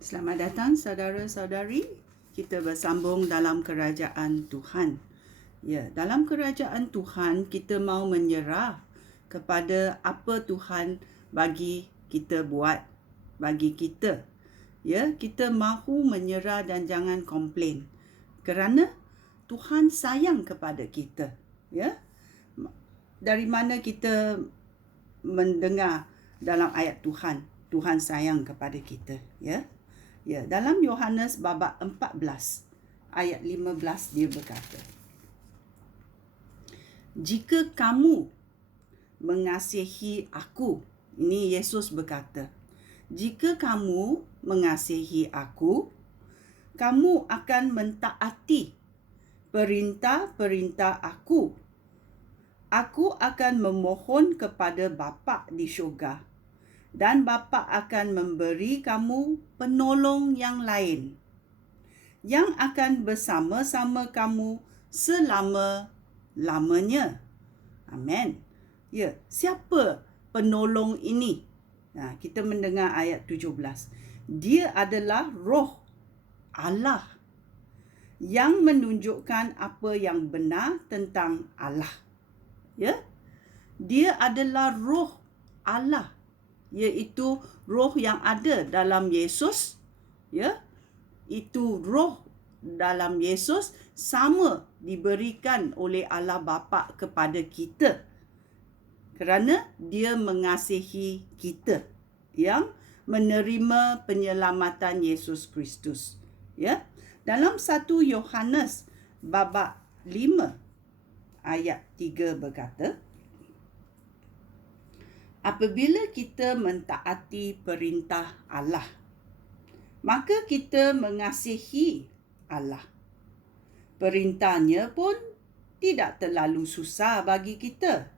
Selamat datang saudara-saudari. Kita bersambung dalam kerajaan Tuhan. Ya, dalam kerajaan Tuhan kita mau menyerah kepada apa Tuhan bagi kita buat, bagi kita. Ya, kita mahu menyerah dan jangan komplain. Kerana Tuhan sayang kepada kita. Ya. Dari mana kita mendengar dalam ayat Tuhan, Tuhan sayang kepada kita, ya. Ya, dalam Yohanes babak 14 ayat 15 dia berkata, "Jika kamu mengasihi aku," ini Yesus berkata, "jika kamu mengasihi aku, kamu akan mentaati perintah-perintah aku. Aku akan memohon kepada Bapa di syurga, dan Bapa akan memberi kamu penolong yang lain, yang akan bersama-sama kamu selama-lamanya." Amen. Ya, siapa penolong ini? Nah, kita mendengar ayat 17. Dia adalah Roh Allah yang menunjukkan apa yang benar tentang Allah. Ya, dia adalah Roh Allah, iaitu roh yang ada dalam Yesus. Ya, itu roh dalam Yesus sama diberikan oleh Allah Bapa kepada kita, kerana dia mengasihi kita yang menerima penyelamatan Yesus Kristus. Ya, dalam 1 Yohanes babak 5 ayat 3 berkata, "Apabila kita mentaati perintah Allah, maka kita mengasihi Allah. Perintahnya pun tidak terlalu susah bagi kita,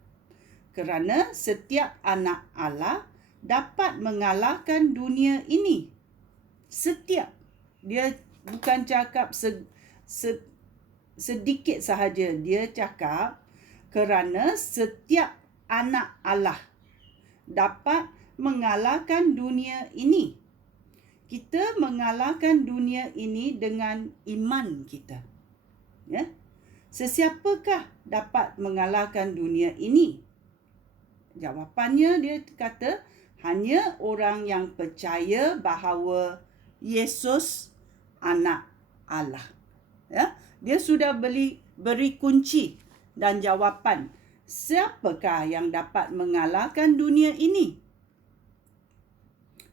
kerana setiap anak Allah dapat mengalahkan dunia ini." Setiap. Dia bukan cakap sedikit sahaja. Dia cakap kerana setiap anak Allah dapat mengalahkan dunia ini. Kita mengalahkan dunia ini dengan iman kita. Ya. Sesiapakah dapat mengalahkan dunia ini? Jawapannya dia kata, hanya orang yang percaya bahawa Yesus anak Allah. Ya, dia sudah beri kunci dan jawapan. Siapakah yang dapat mengalahkan dunia ini?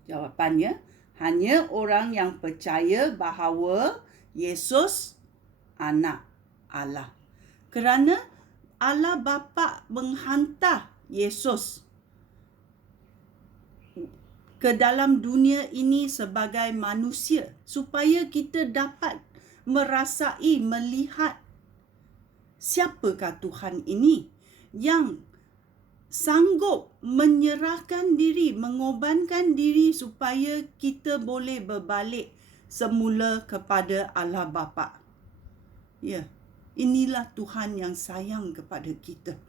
Jawapannya, hanya orang yang percaya bahawa Yesus anak Allah. Kerana Allah Bapa menghantar Yesus ke dalam dunia ini sebagai manusia, supaya kita dapat merasai, melihat siapakah Tuhan ini yang sanggup menyerahkan diri, mengorbankan diri supaya kita boleh berbalik semula kepada Allah Bapa. Ya, inilah Tuhan yang sayang kepada kita.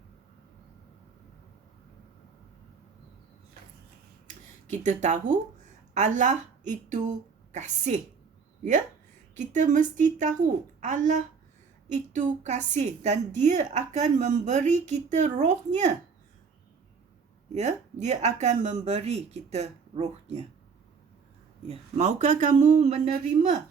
Kita tahu Allah itu kasih. Ya, kita mesti tahu Allah itu kasih dan dia akan memberi kita rohnya. Ya, dia akan memberi kita rohnya. Ya, maukah kamu menerima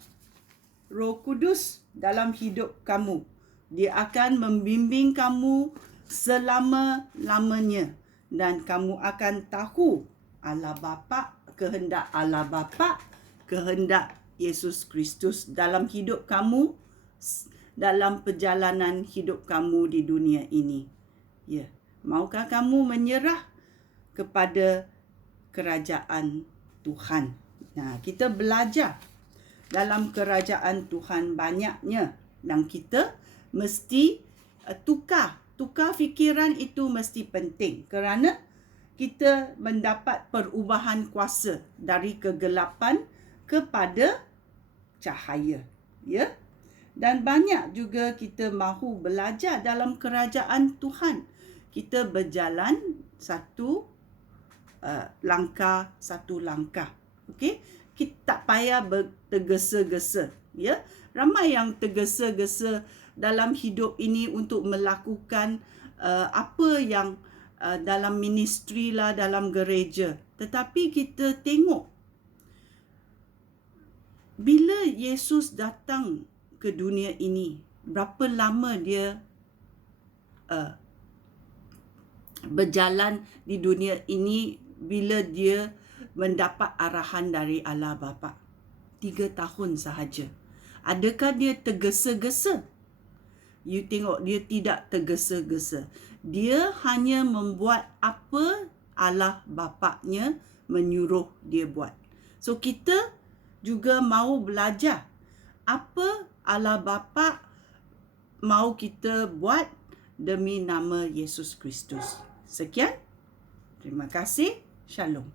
Roh Kudus dalam hidup kamu? Dia akan membimbing kamu selama-lamanya dan kamu akan tahu Allah Bapa, kehendak Allah Bapa, kehendak Yesus Kristus dalam hidup kamu, dalam perjalanan hidup kamu di dunia ini. Ya, maukah kamu menyerah kepada kerajaan Tuhan? Nah, kita belajar dalam kerajaan Tuhan banyaknya dan kita mesti tukar fikiran. Itu mesti penting kerana kita mendapat perubahan kuasa dari kegelapan kepada cahaya. Ya. Dan banyak juga kita mahu belajar dalam kerajaan Tuhan. Kita berjalan satu langkah. Okey? Kita tak payah tergesa-gesa. Ya, ramai yang tergesa-gesa dalam hidup ini untuk melakukan apa yang dalam ministry lah, dalam gereja. Tetapi kita tengok bila Yesus datang ke dunia ini, berapa lama dia berjalan di dunia ini bila dia mendapat arahan dari Allah Bapa. 3 tahun sahaja. Adakah dia tergesa-gesa? You tengok, dia tidak tergesa-gesa. Dia hanya membuat apa Allah Bapanya menyuruh dia buat. So kita juga mau belajar apa Allah Bapa mau kita buat demi nama Yesus Kristus. Sekian. Terima kasih. Shalom.